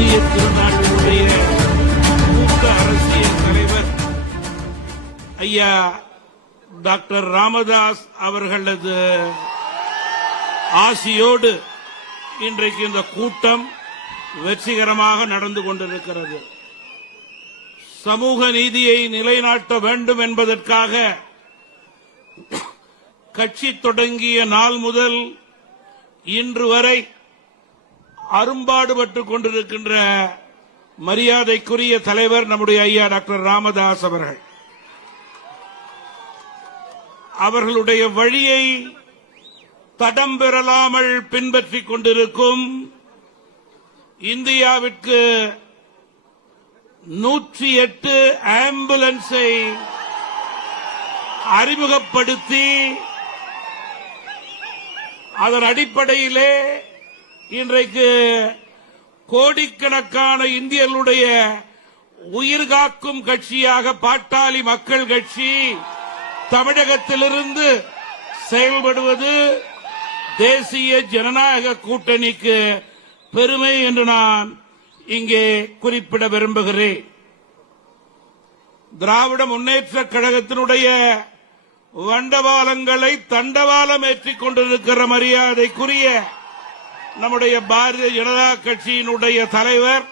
இந்திய திருநாட்டினுடைய மூத்த அரசியல் தலைவர் ஐயா டாக்டர் ராமதாஸ் அவர்களது ஆசியோடு இன்றைக்கு இந்த கூட்டம் வெற்றிகரமாக நடந்து கொண்டிருக்கிறது. சமூக நீதியை நிலைநாட்ட வேண்டும் என்பதற்காக கட்சி தொடங்கிய நாள் முதல் இன்று வரை அரும்பாடுபட்டுக் கொண்டிருக்கின்ற மரியாதைக்குரிய தலைவர் நம்முடைய ஐயா டாக்டர் ராமதாஸ் அவர்கள். அவர்களுடைய வழியை தடம் பெறலாமல் பின்பற்றிக் கொண்டிருக்கும் இந்தியாவிற்கு 108 ஆம்புலன்ஸை அறிமுகப்படுத்தி அதன் அடிப்படையிலே இன்றைக்கு கோடிக்கணக்கான இந்தியர்களுடைய உயிர்காக்கும் கட்சியாக பாட்டாளி மக்கள் கட்சி தமிழகத்திலிருந்து செயல்படுவது தேசிய ஜனநாயக கூட்டணிக்கு பெருமை என்று நான் இங்கே குறிப்பிட விரும்புகிறேன். திராவிட முன்னேற்ற கழகத்தினுடைய வண்டவாளங்களை தண்டவாளம் ஏற்றிக் கொண்டிருக்கிற மரியாதைக்குரிய நம்முடைய பாரதிய ஜனதா கட்சியினுடைய தலைவர்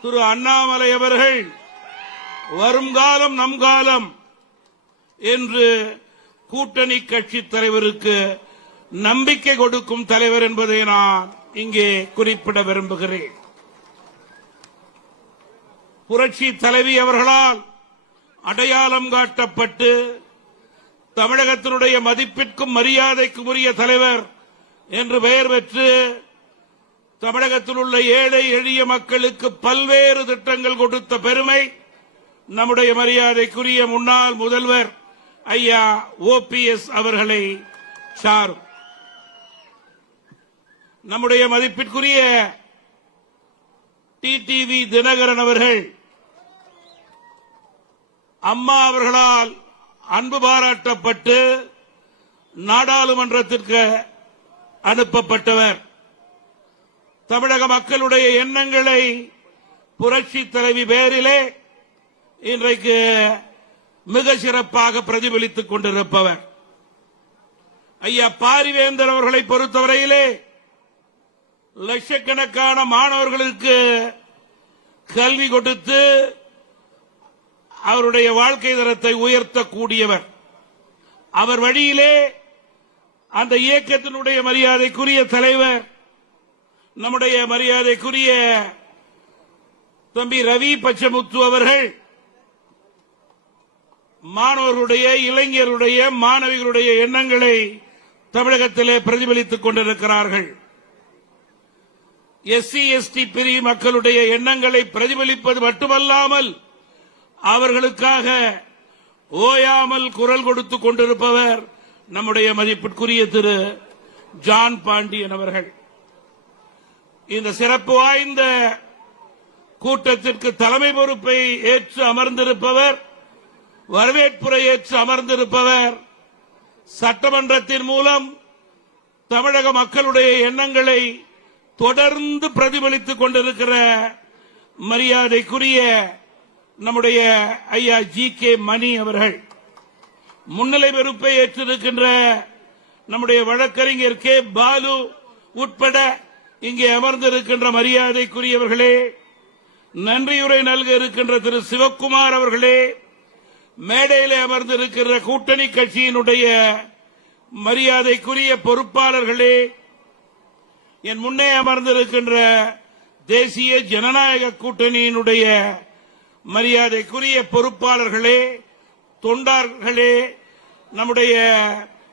திரு அண்ணாமலை அவர்கள் வரும் காலம் நம் காலம் என்று கூட்டணி கட்சி தலைவருக்கு நம்பிக்கை கொடுக்கும் தலைவர் என்பதை நான் இங்கே குறிப்பிட விரும்புகிறேன். புரட்சி தலைவி அவர்களால் அடையாளம் காட்டப்பட்டு தமிழகத்தினுடைய மதிப்பிற்கும் மரியாதைக்கும் உரிய தலைவர் என்று பெயர் பெற்று தமிழகத்தில் உள்ள ஏழை எளிய மக்களுக்கு பல்வேறு திட்டங்கள் கொடுத்த பெருமை நம்முடைய மரியாதைக்குரிய முன்னாள் முதல்வர் ஐயா OPS அவர்களை சாரும். நம்முடைய மதிப்பிற்குரிய TTV தினகரன் அவர்கள் அம்மா அவர்களால் அன்பு பாராட்டப்பட்டு நாடாளுமன்றத்திற்கு அனுப்பப்பட்டவர். தமிழக மக்களுடைய எண்ணங்களை புரட்சி தலைவி பேரிலே இன்றைக்கு மிக சிறப்பாக பிரதிபலித்துக் கொண்டிருப்பவர். ஐயா பாரிவேந்தர் அவர்களை பொறுத்தவரையிலே லட்சக்கணக்கான மாணவர்களுக்கு கல்வி கொடுத்து அவருடைய வாழ்க்கை தரத்தை உயர்த்தக்கூடியவர். அவர் வழியிலே அந்த இயக்கத்தினுடைய மரியாதைக்குரிய தலைவர் நம்முடைய மரியாதைக்குரிய தம்பி ரவி பச்சமுத்து அவர்கள் மாணவர்களுடைய இளைஞருடைய மாணவிகளுடைய எண்ணங்களை தமிழகத்திலே பிரதிபலித்துக் கொண்டிருக்கிறார்கள். SC ST பிரிவு மக்களுடைய எண்ணங்களை பிரதிபலிப்பது மட்டுமல்லாமல் அவர்களுக்காக ஓயாமல் குரல் கொடுத்துக் கொண்டிருப்பவர் நம்முடைய மதிப்பிற்குரிய திரு ஜான் பாண்டியன் அவர்கள். இந்த சிறப்பு வாய்ந்த கூட்டத்திற்கு தலைமை பொறுப்பை ஏற்று அமர்ந்திருப்பவர், வரவேற்புரை ஏற்று அமர்ந்திருப்பவர், சட்டமன்றத்தின் மூலம் தமிழக மக்களுடைய எண்ணங்களை தொடர்ந்து பிரதிபலித்துக் கொண்டிருக்கிற மரியாதைக்குரிய நம்முடைய ஐயா GK மணி அவர்கள். முன்னிலை பொறுப்பை ஏற்றிருக்கின்ற நம்முடைய வழக்கறிஞர் K பாலு உட்பட இங்கே அமர்ந்திருக்கின்ற மரியாதைக்குரியவர்களே, நன்றியுரை நல்க இருக்கின்ற திரு சிவக்குமார் அவர்களே, மேடையிலே அமர்ந்திருக்கின்ற கூட்டணி கட்சியினுடைய மரியாதைக்குரிய பொறுப்பாளர்களே, என் முன்னே அமர்ந்திருக்கின்ற தேசிய ஜனநாயக கூட்டணியினுடைய மரியாதைக்குரிய பொறுப்பாளர்களே, தொண்டார்களே, நம்முடைய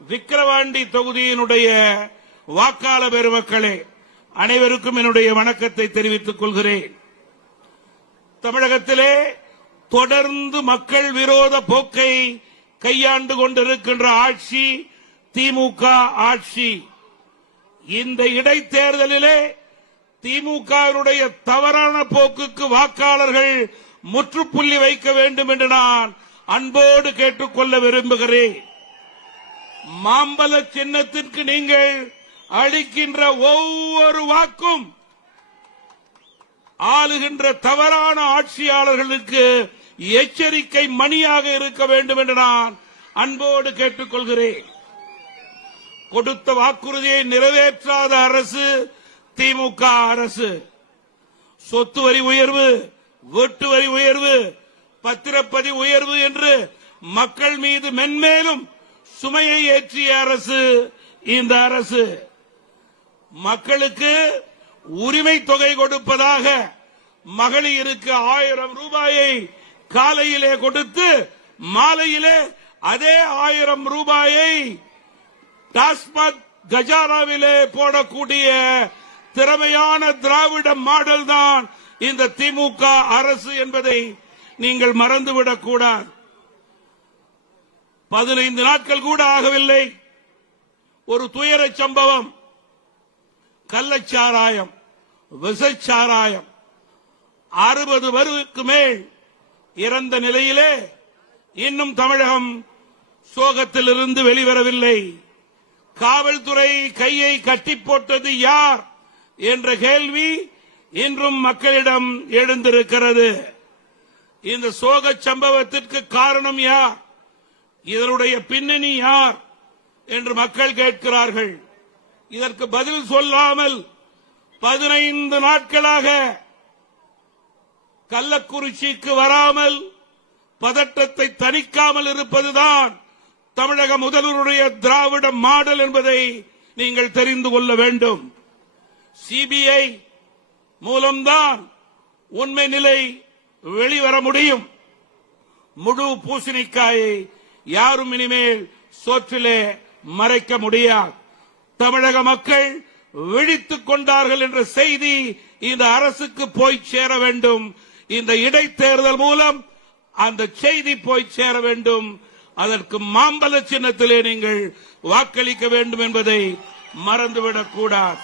விக்கிரவாண்டி தொகுதியினுடைய வாக்காளர் பெருமக்களே, அனைவருக்கும் என்னுடைய வணக்கத்தை தெரிவித்துக் கொள்கிறேன். தமிழகத்திலே தொடர்ந்து மக்கள் விரோத போக்கை கையாண்டு கொண்டிருக்கின்ற ஆட்சி திமுக ஆட்சி. இந்த இடைத்தேர்தலிலே திமுகவினுடைய தவறான போக்குக்கு வாக்காளர்கள் முற்றுப்புள்ளி வைக்க வேண்டும் என்று நான் அன்போடு கேட்டுக்கொள்ள விரும்புகிறேன். மாம்பழ சின்னத்திற்கு நீங்கள் அளிக்கின்ற ஒவ்வொரு வாக்கும் ஆளுகின்ற தவறான ஆட்சியாளர்களுக்கு எச்சரிக்கை மணியாக இருக்க வேண்டும் என்று நான் அன்போடு கேட்டுக்கொள்கிறேன். கொடுத்த வாக்குறுதியை நிறைவேற்றாத அரசு திமுக அரசு. சொத்து வரி உயர்வு, வீட்டு வரி உயர்வு, பத்திரப்பதிவு உயர்வு என்று மக்கள் மீது மென்மேலும் சுமையை ஏற்றிய அரசு இந்த அரசு. மக்களுக்கு உரிமை தொகை கொடுப்பதாக மகளிருக்கு 1000 ரூபாயை காலையிலே கொடுத்து மாலையிலே அதே 1000 ரூபாயை டாஸ்மாக் கஜானாவிலே போடக்கூடிய திறமையான திராவிட மாடல் தான் இந்த திமுக அரசு என்பதை நீங்கள் மறந்துவிடக் கூடாது. 15 நாட்கள் கூட ஆகவில்லை, ஒரு துயர சம்பவம். கள்ளச்சாராயம், விஷச்சாராயம் 60 பேருக்கு மேல் இறந்த நிலையிலே இன்னும் தமிழகம் சோகத்திலிருந்து வெளிவரவில்லை. காவல்துறை கையை கட்டி போட்டது யார் என்ற கேள்வி இன்றும் மக்களிடம் எழுந்திருக்கிறது. இந்த சோக சம்பவத்திற்கு காரணம் யார், இதனுடைய பின்னணி யார் என்று மக்கள் கேட்கிறார்கள். இதற்கு பதில் சொல்லாமல் 15 நாட்களாக கள்ளக்குறிச்சிக்கு வராமல் பதட்டத்தை தணிக்காமல் இருப்பதுதான் தமிழக முதல்வருடைய திராவிட மாடல் என்பதை நீங்கள் தெரிந்து கொள்ள வேண்டும். சிபிஐ மூலம்தான் உண்மை நிலை வெளிவர முடியும். முழு பூசணிக்காயை யாரும் இனிமேல் சோற்றிலே மறைக்க முடியாது. தமிழக மக்கள் விழித்துக் கொண்டார்கள் என்ற செய்தி இந்த அரசுக்கு போய் சேர வேண்டும். இந்த இடைத்தேர்தல் மூலம் அந்த செய்தி போய் சேர வேண்டும். அதற்கு மாம்பழ சின்னத்திலே நீங்கள் வாக்களிக்க வேண்டும் என்பதை மறந்துவிடக் கூடாது.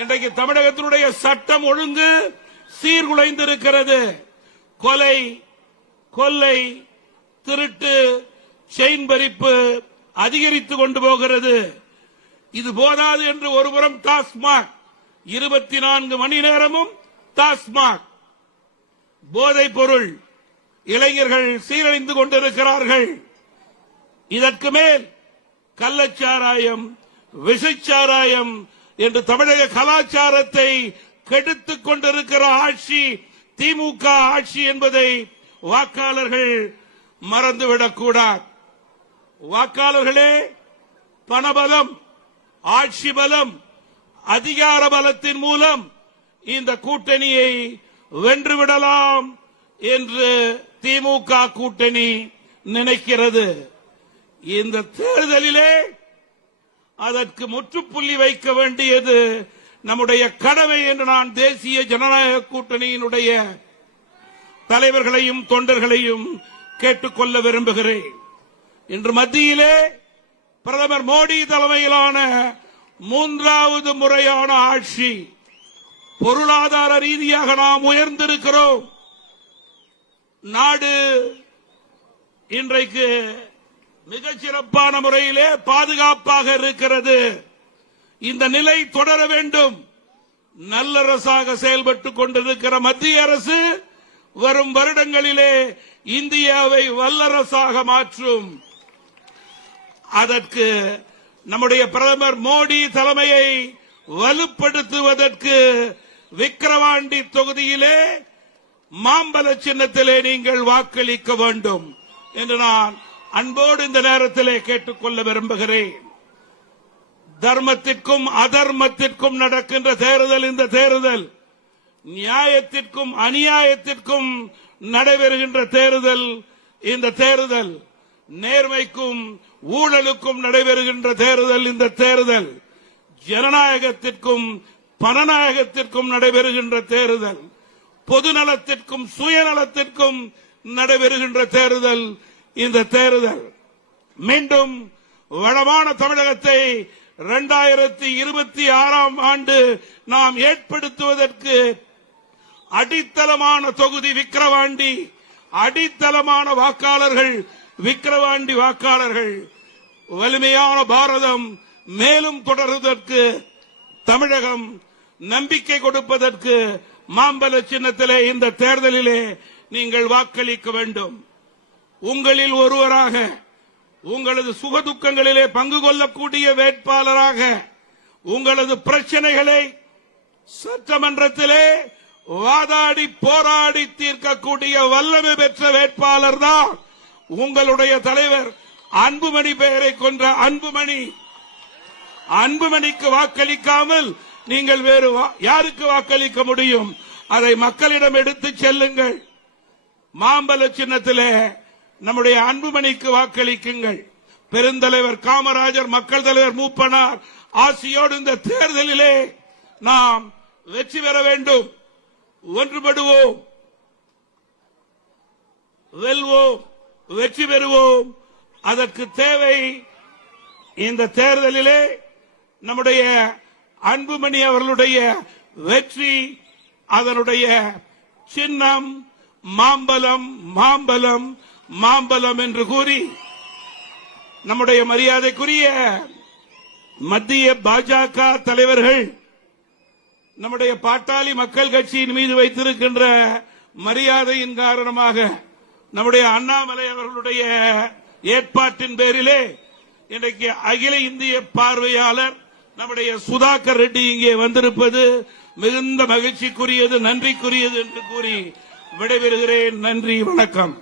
இன்றைக்கு தமிழகத்தினுடைய சட்டம் ஒழுங்கு சீர்குலைந்திருக்கிறது. கொலை, கொள்ளை, திருட்டு, செயின் பறிப்பு அதிகரித்துக் கொண்டு போகிறது. இது போதாது என்று ஒருபுறம் டாஸ்மாக் 24 மணி நேரமும் டாஸ்மாக் போதைப் பொருள், இளைஞர்கள் சீரழிந்து கொண்டிருக்கிறார்கள். இதற்கு மேல் கள்ளச்சாராயம், விஷச்சாராயம் என்று தமிழக கலாச்சாரத்தை கெடுத்துக் கொண்டிருக்கிற ஆட்சி திமுக ஆட்சி என்பதை வாக்காளர்கள் மறந்துவிடக்கூடாது. வாக்காளர்களே, பணபலம், ஆட்சி பலம், அதிகார பலத்தின் மூலம் இந்த கூட்டணியை வென்றுவிடலாம் என்று திமுக கூட்டணி நினைக்கிறது. இந்த தேர்தலிலே அதற்கு முற்றுப்புள்ளி வைக்க வேண்டியது நம்முடைய கடமை என்று நான் தேசிய ஜனநாயக கூட்டணியினுடைய தலைவர்களையும் தொண்டர்களையும் கேட்டுக்கொள்ள விரும்புகிறேன். இன்று மத்தியிலே பிரதமர் மோடி தலைமையிலான 3வது முறையான ஆட்சி. பொருளாதார ரீதியாக நாம் உயர்ந்திருக்கிறோம். நாடு இன்றைக்கு மிகச்சிறப்பான முறையிலே பாதுகாப்பாக இருக்கிறது. இந்த நிலை தொடர வேண்டும். நல்லரசாக செயல்பட்டுக் கொண்டிருக்கிற மத்திய அரசு வரும் வருடங்களிலே இந்தியாவை வல்லரசாக மாற்றும். அதற்கு நம்முடைய பிரதமர் மோடி தலைமையை வலுப்படுத்துவதற்கு விக்கிரவாண்டி தொகுதியிலே மாம்பழ சின்னத்திலே நீங்கள் வாக்களிக்க வேண்டும் என்று நான் அன்போடு இந்த நேரத்திலே கேட்டுக்கொள்ள விரும்புகிறேன். தர்மத்திற்கும் அதர்மத்திற்கும் நடக்கின்ற தேர்தல் இந்த தேர்தல். நியாயத்திற்கும் அநியாயத்திற்கும் நடைபெறுகின்ற தேர்தல் இந்த தேர்தல். நேர்மைக்கும் ஊழலுக்கும் நடைபெறுகின்ற தேர்தல் இந்த தேர்தல். ஜனநாயகத்திற்கும் பணநாயகத்திற்கும் நடைபெறுகின்ற தேர்தல். பொதுநலத்திற்கும் சுயநலத்திற்கும் நடைபெறுகின்ற தேர்தல் இந்த தேர்தல். மீண்டும் வளமான தமிழகத்தை 2026ஆம் ஆண்டு நாம் ஏற்படுத்துவதற்கு அடித்தளமான தொகுதி விக்கிரவாண்டி, அடித்தளமான வாக்காளர்கள் விக்கிரவாண்டி வாக்காளர்கள். வலிமையான பாரதம் மேலும் தொடர்வதற்கு, தமிழகம் நம்பிக்கை கொடுப்பதற்கு மாம்பழ சின்னத்திலே இந்த தேர்தலிலே நீங்கள் வாக்களிக்க வேண்டும். உங்களில் ஒருவராக உங்களது சுகதுக்கங்களிலே பங்கு கொள்ளக்கூடிய வேட்பாளராக உங்களது பிரச்சனைகளை சட்டமன்றத்திலே வாதாடி போராடி தீர்க்கக்கூடிய வல்லமை பெற்ற வேட்பாளர் தான் உங்களுடைய தலைவர் அன்புமணி பெயரை கொண்ட அன்புமணி. அன்புமணிக்கு வாக்களிக்காமல் நீங்கள் வேறு யாருக்கு வாக்களிக்க முடியும்? அதை மக்களிடம் எடுத்து செல்லுங்கள். மாம்பழ சின்னத்திலே நம்முடைய அன்புமணிக்கு வாக்களிக்குங்கள். பெருந்தலைவர் காமராஜர், மக்கள் தலைவர் மூப்பனார் ஆசியோடு இந்த தேர்தலிலே நாம் வெற்றி பெற வேண்டும். ஒன்றுபடுவோம், வெல்வோம், வெற்றி பெறுவோம். அதற்கு தேவை இந்த தேர்தலிலே நம்முடைய அன்புமணி அவர்களுடைய வெற்றி. அதனுடைய சின்னம் மாம்பழம், மாம்பழம், மாம்பழம் என்று கூறி நம்முடைய மரியாதைக்குரிய மத்திய பாஜக தலைவர்கள் நம்முடைய பாட்டாளி மக்கள் கட்சியின் மீது வைத்திருக்கின்ற மரியாதையின் காரணமாக நம்முடைய அண்ணாமலை அவர்களுடைய ஏற்பாட்டின் பேரிலே இன்றைக்கு அகில இந்திய பார்வையாளர் நம்முடைய சுதாகர் ரெட்டி இங்கே வந்திருப்பது மிகுந்த மகிழ்ச்சிக்குரியது, நன்றிக்குரியது என்று கூறி விடைபெறுகிறேன். நன்றி, வணக்கம்.